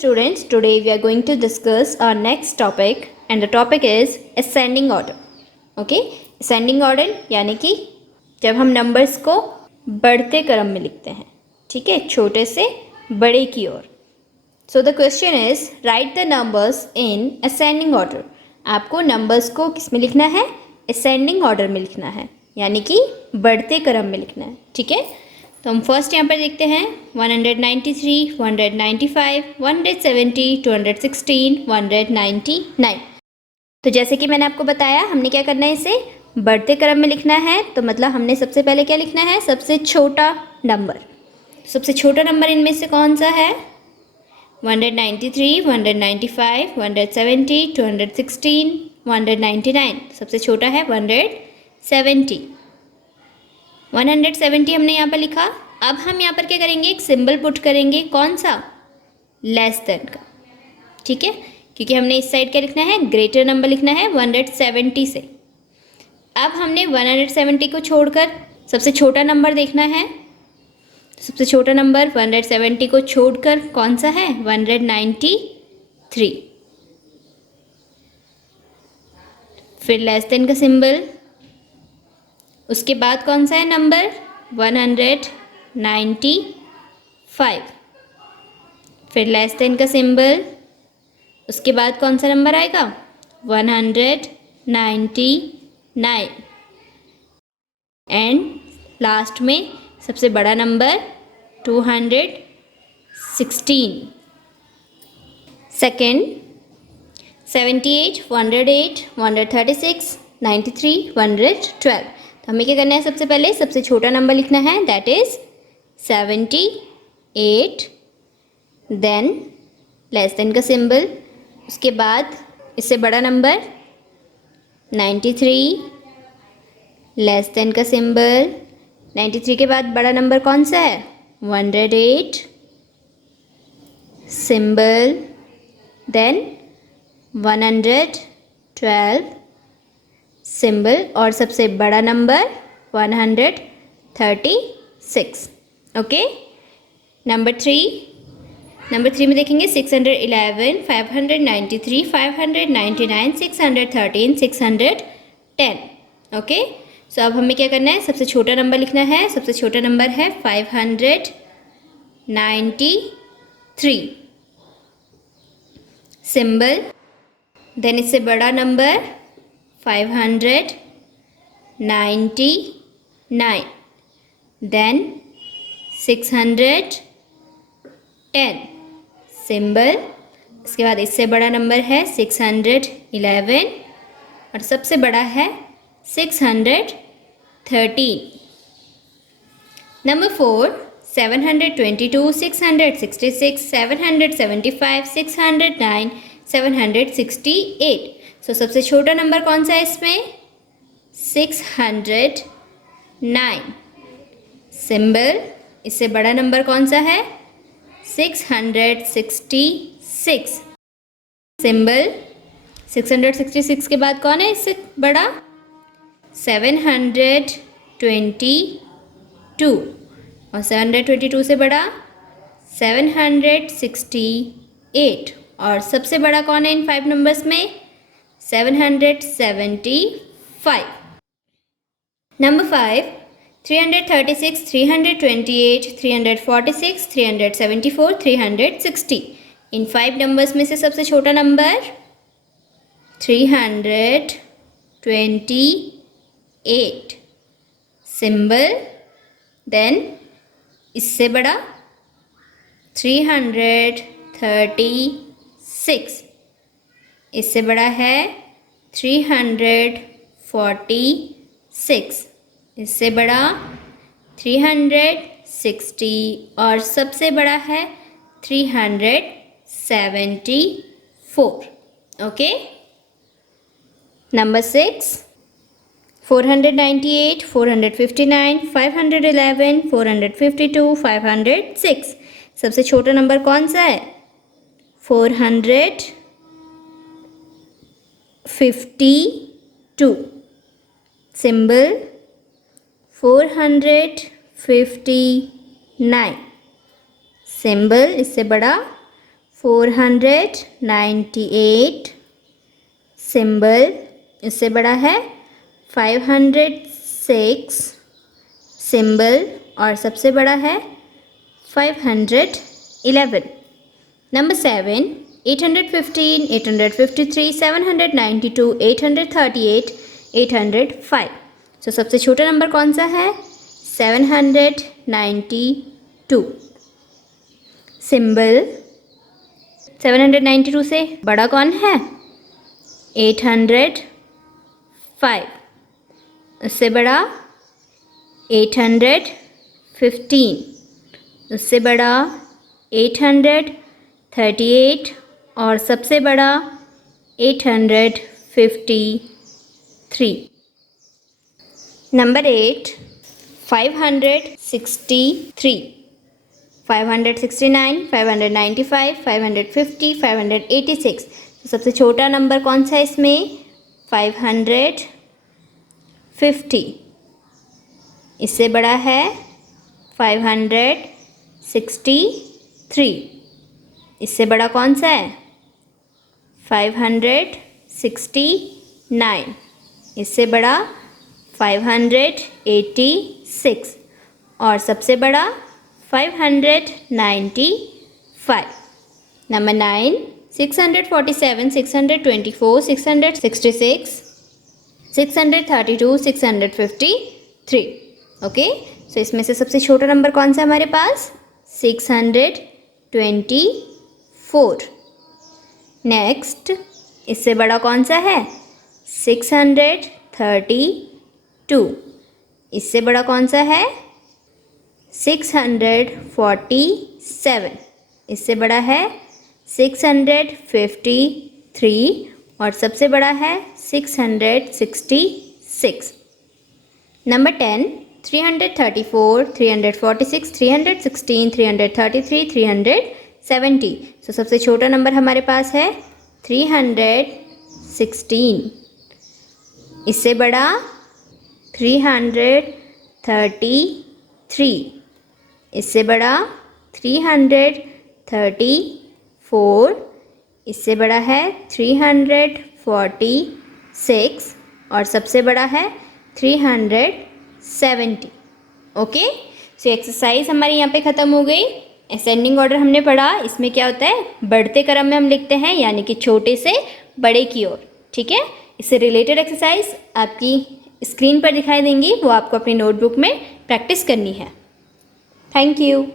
Students, today we are going to discuss our next topic and the topic is ascending order. Okay, ascending order यानी कि जब हम numbers को बढ़ते क्रम में लिखते हैं, ठीक है, छोटे से बड़े की ओर. So the question is write the numbers in ascending order. आपको नंबर्स को किस में लिखना है? ascending order में लिखना है, यानी कि बढ़ते क्रम में लिखना है. ठीक है, तो हम फर्स्ट यहाँ पर देखते हैं 193, 195, 170, 216, 199. तो जैसे कि मैंने आपको बताया, हमने क्या करना है, इसे बढ़ते क्रम में लिखना है. तो मतलब हमने सबसे पहले क्या लिखना है? सबसे छोटा नंबर. सबसे छोटा नंबर इनमें से कौन सा है? 193, 195, 170, 216, 199. सबसे छोटा है 170. 170 हमने यहाँ पर लिखा. अब हम यहाँ पर क्या करेंगे? एक सिंबल पुट करेंगे. कौन सा? लेस देन का. ठीक है, क्योंकि हमने इस साइड क्या लिखना है? ग्रेटर नंबर लिखना है 170 से. अब हमने 170 को छोड़कर सबसे छोटा नंबर देखना है. सबसे छोटा नंबर 170 को छोड़कर कौन सा है? 193. फिर लेस देन का सिंबल. उसके बाद कौन सा है नंबर? 195. फिर लेस देन का सिंबल. उसके बाद कौन सा नंबर आएगा? 199. एंड लास्ट में सबसे बड़ा नंबर 216. सेकेंड 78, 108, 136, 93, 112. तो हमें क्या करना है? सबसे पहले सबसे छोटा नंबर लिखना है, that is 78. Then less than का सिंबल. उसके बाद इससे बड़ा नंबर 93. लेस देन का सिंबल. 93 के बाद बड़ा नंबर कौन सा है? 108. सिंबल. Then 112 symbol. और सबसे बड़ा नंबर 136. ओके, नंबर 3 में देखेंगे 611, 593, 599, 613, 610. ओके, सो अब हमें क्या करना है? सबसे छोटा नंबर लिखना है. सबसे छोटा नंबर है 593 सिंबल. देन इससे बड़ा नंबर 599. Then 610 symbol. इसके बाद इससे बड़ा नंबर है 611 और सबसे बड़ा है 613. नंबर 4 722, 666, 775, 609, 768. सो सबसे छोटा नंबर कौन सा है इसमें? 609 सिंबल. इससे बड़ा नंबर कौन सा है? 666 सिंबल. 666 के बाद कौन है इससे बड़ा? 722 और 722 से बड़ा 768 और सबसे बड़ा कौन है इन 5 नंबर्स में? 775. नंबर 5 336, 328, 346, 374, 360. इन 5 नंबर्स में से सबसे छोटा नंबर 328 सिंबल. देन इससे बड़ा 336. इससे बड़ा है 346. इससे बड़ा 360 और सबसे बड़ा है 374. Okay, number 6 498, 459, 511, 452, 506. सबसे छोटा नंबर कौन सा है? 452 सिंबल. 459 सिंबल. इससे बड़ा 498 सिंबल, इससे बड़ा है 506 सिंबल, और सबसे बड़ा है 511। नंबर 7, 815, 853, 792, 838, 805। सो सबसे छोटा नंबर कौन सा है? 792 सिंबल। 792 से बड़ा कौन है? 805। उससे बड़ा 815। उससे बड़ा 838, और सबसे बड़ा 853। नंबर 8, 563, 569, 595, 550, 586। तो सबसे छोटा नंबर कौन सा है इसमें? 550। इससे बड़ा है 563। इससे बड़ा कौन सा है? 569। इससे बड़ा 586, और सबसे बड़ा 595। नंबर 9, 647, 624, 666, 632, 653। ओके, सो इसमें से सबसे छोटा नंबर कौन सा हमारे पास? 624। नेक्स्ट, इससे बड़ा कौन सा है? 632। इससे बड़ा कौन सा है? 647। इससे बड़ा है 653, और सबसे बड़ा है 666। नंबर 10, 334, 346, 316, 333, 370। सो सबसे छोटा नंबर हमारे पास है 316। इससे बड़ा 333। इससे बड़ा 334। इससे बड़ा है 346, और सबसे बड़ा है 370। ओके, सो एक्सरसाइज हमारी यहाँ पे ख़त्म हो गई। असेंडिंग ऑर्डर हमने पढ़ा, इसमें क्या होता है? बढ़ते क्रम में हम लिखते हैं, यानी कि छोटे से बड़े की ओर। ठीक है, इससे रिलेटेड एक्सरसाइज आपकी स्क्रीन पर दिखाई देंगी, वो आपको अपनी नोटबुक में प्रैक्टिस करनी है। Thank you.